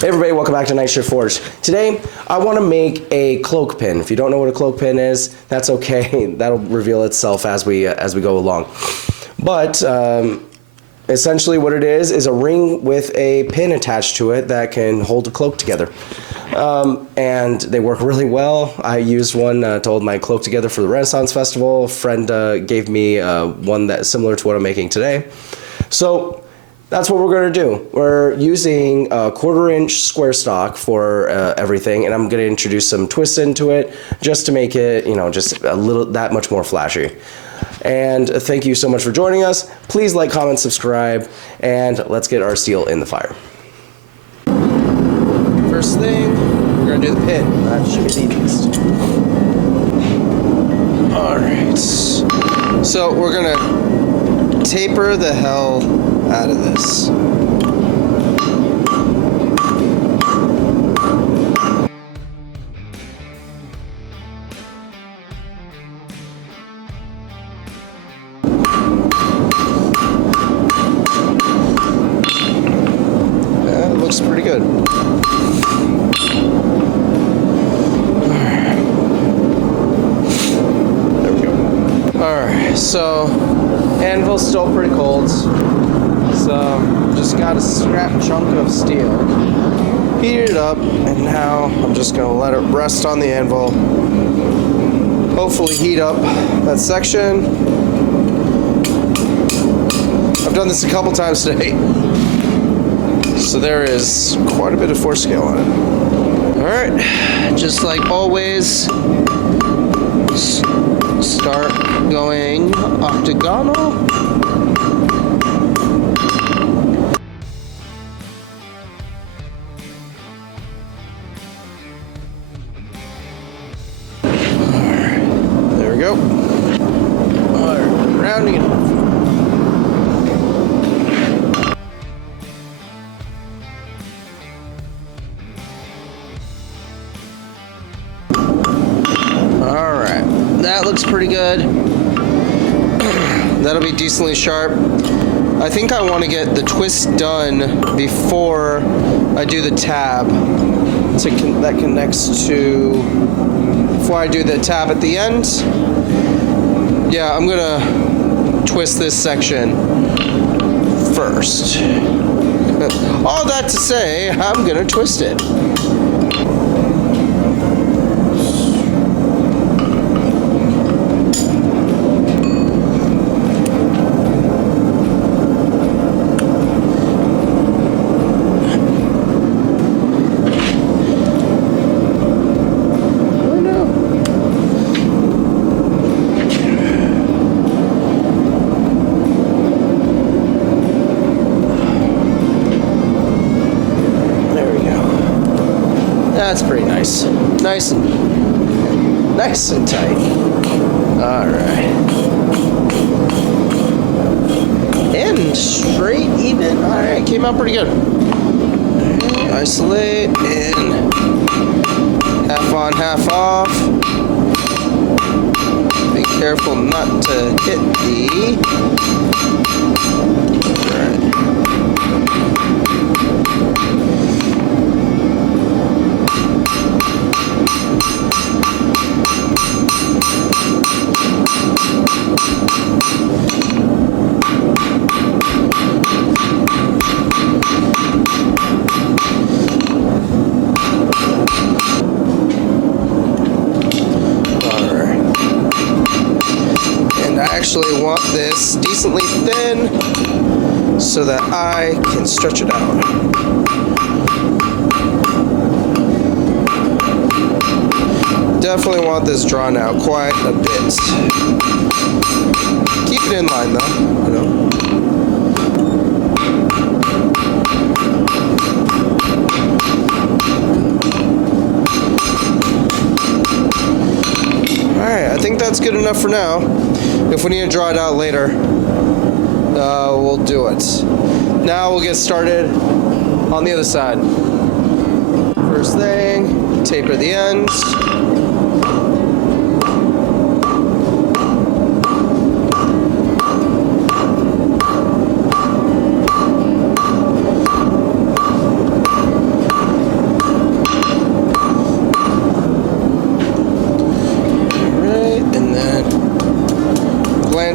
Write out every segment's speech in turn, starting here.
Hey everybody, welcome back to Night Shift Forge. Today, I want to make a cloak pin. If you don't know what a cloak pin is, that's okay. That'll reveal itself as we go along. But essentially what it is a ring with a pin attached to it that can hold a cloak together. And they work really well. I used one to hold my cloak together for the Renaissance Festival. A friend gave me one that's similar to what I'm making today. So that's what we're going to do. We're using a 1/4 inch square stock for everything, and I'm going to introduce some twists into it just to make it, just a little that much more flashy. And thank you so much for joining us. Please like, comment, subscribe, and let's get our steel in the fire. First thing, we're going to do the pin. That should be the easiest. Alright, so we're going to taper the hell out of this. That looks pretty good. There we go. Alright, so anvil's still pretty cold. So just got a scrap chunk of steel, heated it up, and now I'm just going to let it rest on the anvil. Hopefully heat up that section. I've done this a couple times today, so there is quite a bit of force scale on it. Alright, just like always, start going octagonal. Go. Alright, rounding it off. Alright, that looks pretty good. That'll be decently sharp. I think I want to get the twist done before I do the tab that connects to, before I do the tab at the end. Yeah, I'm gonna twist this section first. All that to say, I'm gonna twist it. That's pretty nice. Nice and tight. Alright. And straight, even. Alright, came out pretty good. Isolate in. Half on, half off. Be careful not to hit the. Alright. Actually want this decently thin so that I can stretch it out. Definitely want this drawn out quite a bit. Keep it in line though, Alright, I think that's good enough for now. If we need to draw it out later, we'll do it. Now we'll get started on the other side. First thing, taper the ends.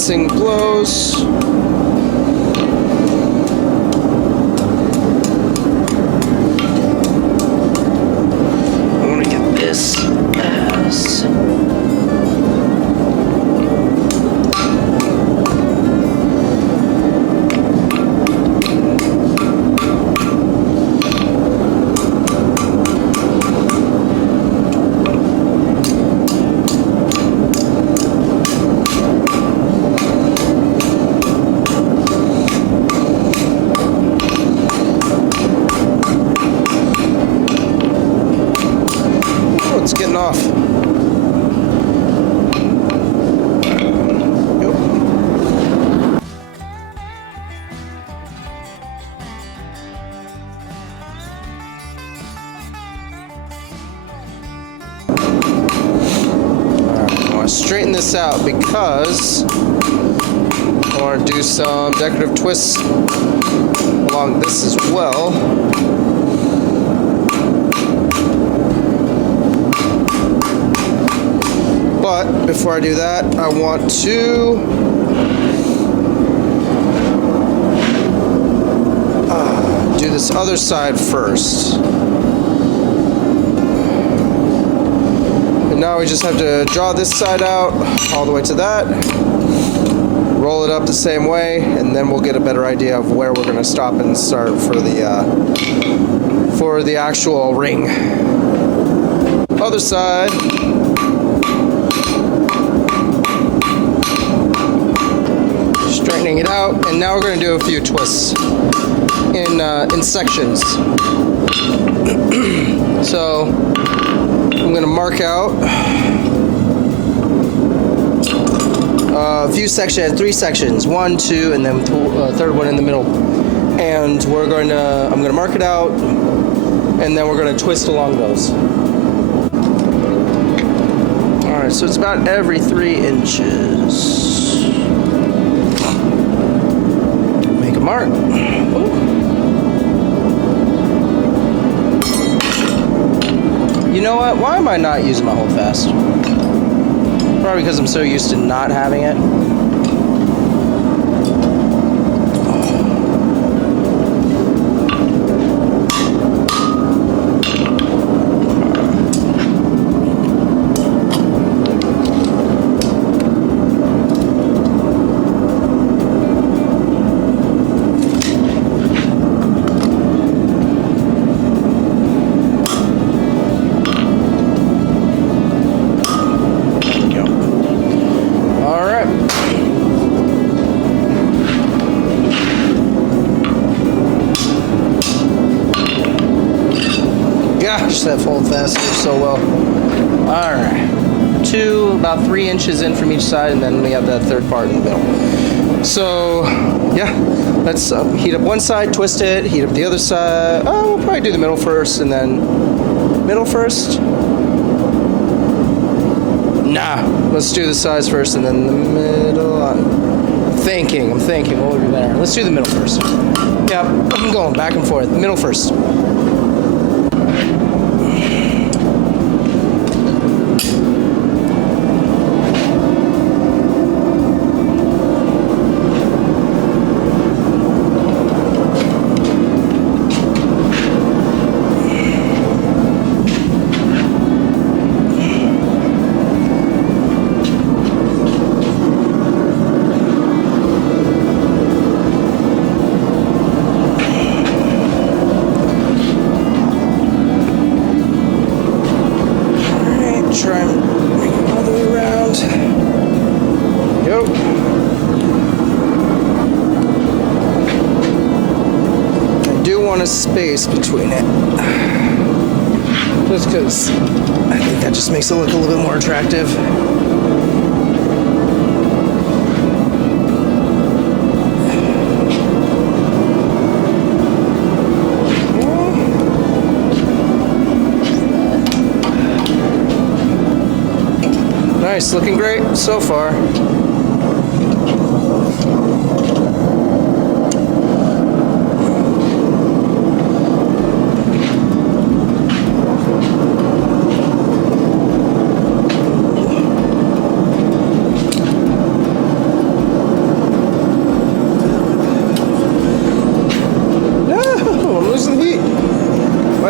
enhancing blows. I want to get this as off. Yep. I want to straighten this out because I want to do some decorative twists along this as well. But before I do that, I want to do this other side first. And now we just have to draw this side out all the way to that, roll it up the same way, and then we'll get a better idea of where we're going to stop and start for the actual ring. Other side. Straightening it out, and now we're going to do a few twists in sections. So I'm going to mark out a few sections, 3 sections, 1, 2, and then third one in the middle. And I'm going to mark it out, and then we're going to twist along those. All right, so it's about every 3 inches. Mark. Ooh. You know what? Why am I not using my hold fast? Probably because I'm so used to not having it. Gosh, that fold fastener so well. All right, about 3 inches in from each side, and then we have that third part in the middle. So yeah, let's heat up one side, twist it, heat up the other side. Oh, we'll probably do the middle first, and then middle first. Nah, let's do the sides first, and then the middle. I'm thinking, what would be better? Let's do the middle first. Yep, I'm going back and forth. Middle first. Try and bring it all the way around. Yep. I do want a space between it. Just because I think that just makes it look a little bit more attractive. Nice, looking great so far.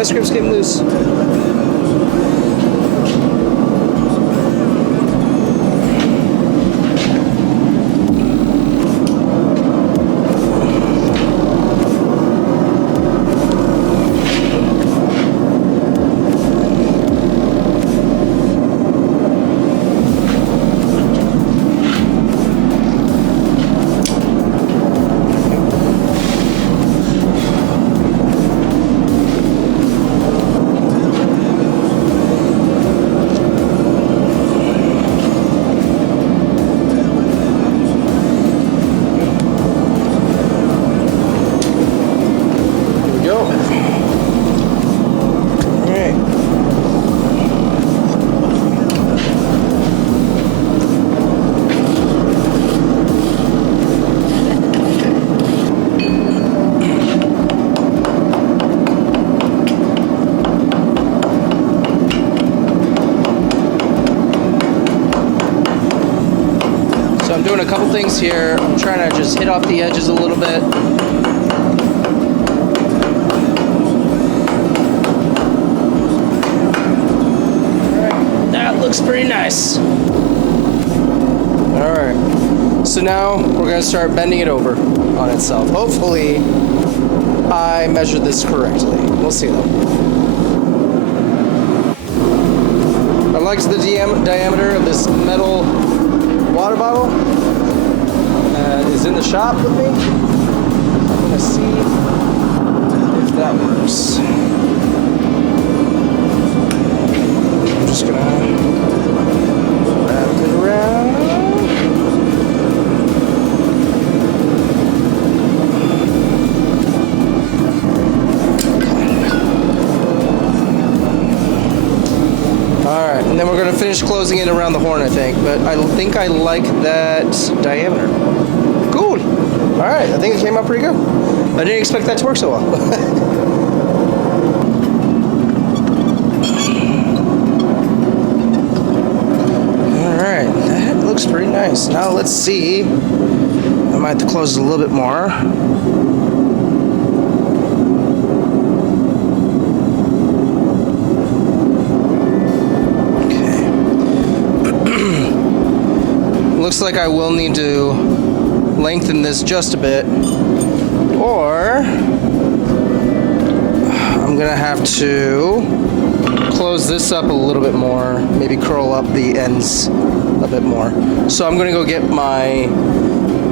vice grips came loose. I'm doing a couple things here. I'm trying to just hit off the edges a little bit. Alright, that looks pretty nice. Alright, so now we're going to start bending it over on itself. Hopefully, I measured this correctly. We'll see though. I liked the diameter of this metal water bottle. Is in the shop with me. I'm gonna see if that works. I'm just gonna wrap it around. Alright, and then we're gonna finish closing it around the horn, I think. But I think I like that diameter. Cool. All right, I think it came out pretty good. I didn't expect that to work so well. All right, that looks pretty nice. Now let's see. I might have to close it a little bit more. Okay. Looks like I will need to lengthen this just a bit, or I'm gonna have to close this up a little bit more, maybe curl up the ends a bit more. So I'm gonna go get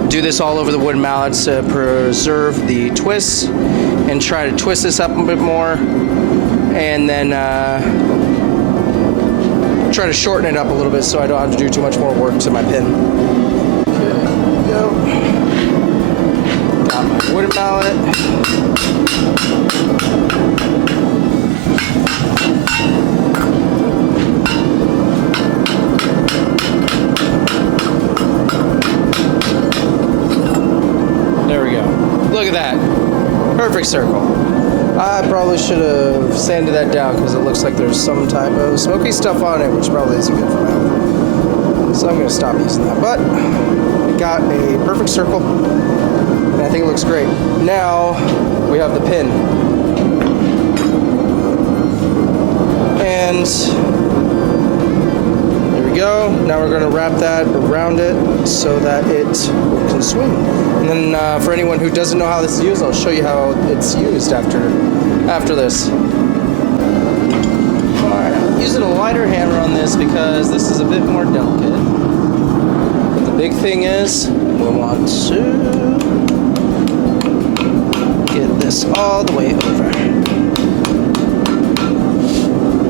do this all over the wood mallet to preserve the twists and try to twist this up a bit more, and then try to shorten it up a little bit so I don't have to do too much more work to my pin. Got my wooden mallet. There we go. Look at that. Perfect circle. I probably should have sanded that down because it looks like there's some type of smoky stuff on it, which probably isn't good for my health. So I'm going to stop using that. But got a perfect circle, and I think it looks great. Now we have the pin, and there we go. Now we're going to wrap that around it so that it can swing. And then for anyone who doesn't know how this is used, I'll show you how it's used after this. All right, I'm using a lighter hammer on this because this is a bit more delicate. Big thing is, we want to get this all the way over.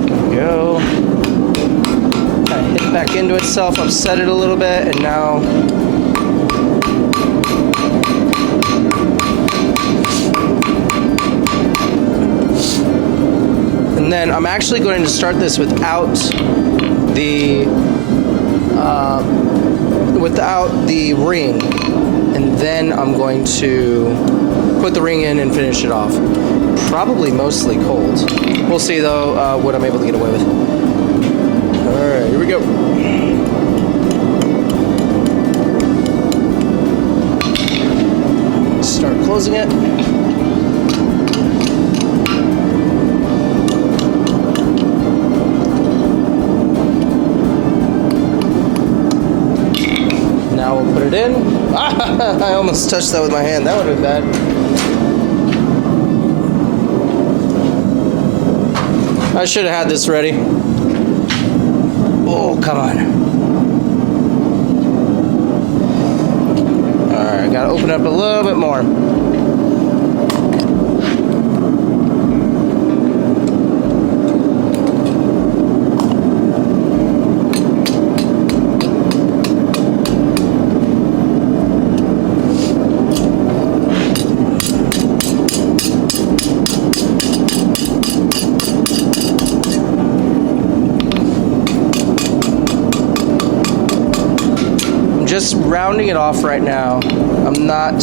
There we go. Kind of hit back into itself, upset it a little bit, and now and then I'm actually going to start this without the ring, and then I'm going to put the ring in and finish it off. Probably mostly cold. We'll see though what I'm able to get away with. Alright, here we go. Start closing it. it in. Ah, I almost touched that with my hand. That would have been bad. I should have had this ready. Oh, come on. Alright, gotta open up a little bit more. Just rounding it off right now. I'm not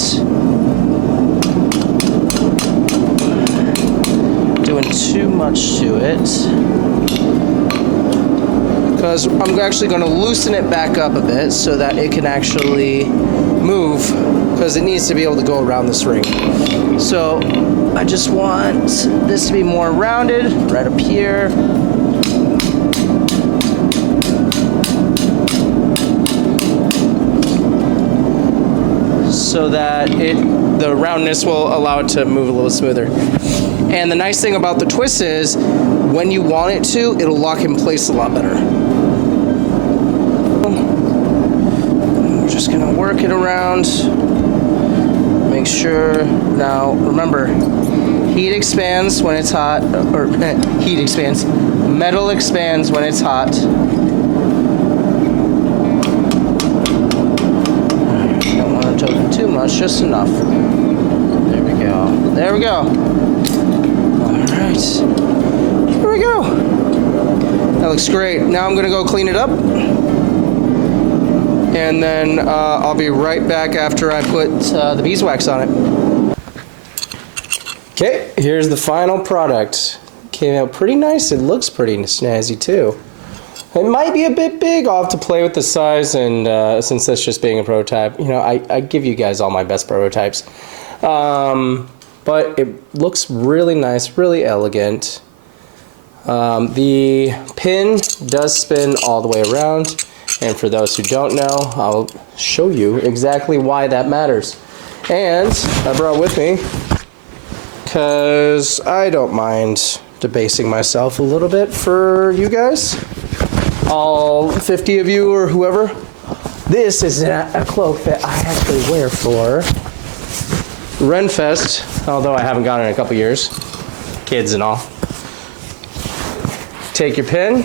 doing too much to it because I'm actually going to loosen it back up a bit so that it can actually move, because it needs to be able to go around this ring. So I just want this to be more rounded right up here. So that the roundness will allow it to move a little smoother. And the nice thing about the twist is, when you want it to, it'll lock in place a lot better. We're just gonna work it around. Make sure, now remember, heat expands when it's hot, or heat expands, metal expands when it's hot. Too much, just enough. There we go. There we go. Alright. Here we go. That looks great. Now I'm going to go clean it up. And then I'll be right back after I put the beeswax on it. Okay, here's the final product. Came out pretty nice. It looks pretty snazzy too. It might be a bit big. I'll have to play with the size, and since that's just being a prototype, you know, I give you guys all my best prototypes. But it looks really nice, really elegant. The pin does spin all the way around, and for those who don't know, I'll show you exactly why that matters. And I brought with me, because I don't mind debasing myself a little bit for you guys. All 50 of you or whoever. This is a cloak that I actually wear for Renfest, although I haven't gone in a couple years. Kids and all. Take your pin,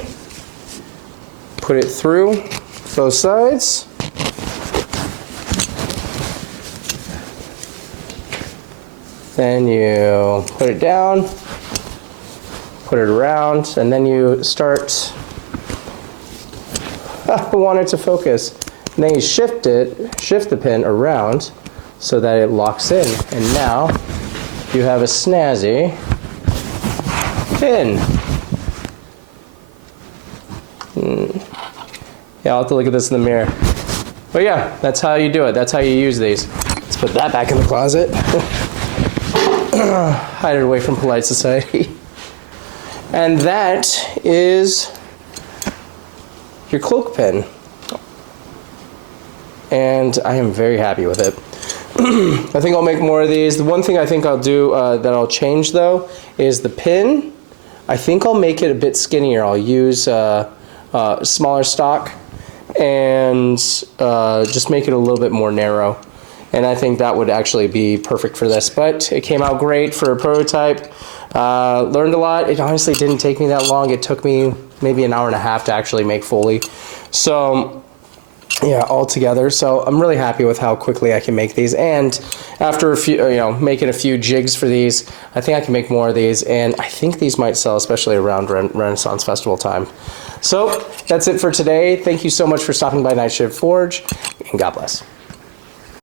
put it through both sides. Then you put it down, put it around, and then you start. I want it to focus. And then you shift the pin around so that it locks in. And now you have a snazzy pin. Yeah, I'll have to look at this in the mirror. But yeah, that's how you do it. That's how you use these. Let's put that back in the closet. Hide it away from polite society. And that is your cloak pin, and I am very happy with it. I think I'll make more of these. The one thing I think I'll do that I'll change though is the pin. I think I'll make it a bit skinnier. I'll use smaller stock and just make it a little bit more narrow, and I think that would actually be perfect for this. But it came out great for a prototype. Learned a lot. It honestly didn't take me that long. It took me maybe an hour and a half to actually make fully. So yeah, all together. So I'm really happy with how quickly I can make these. And after a few, making a few jigs for these, I think I can make more of these. And I think these might sell, especially around Renaissance Festival time. So that's it for today. Thank you so much for stopping by Night Shift Forge, and God bless.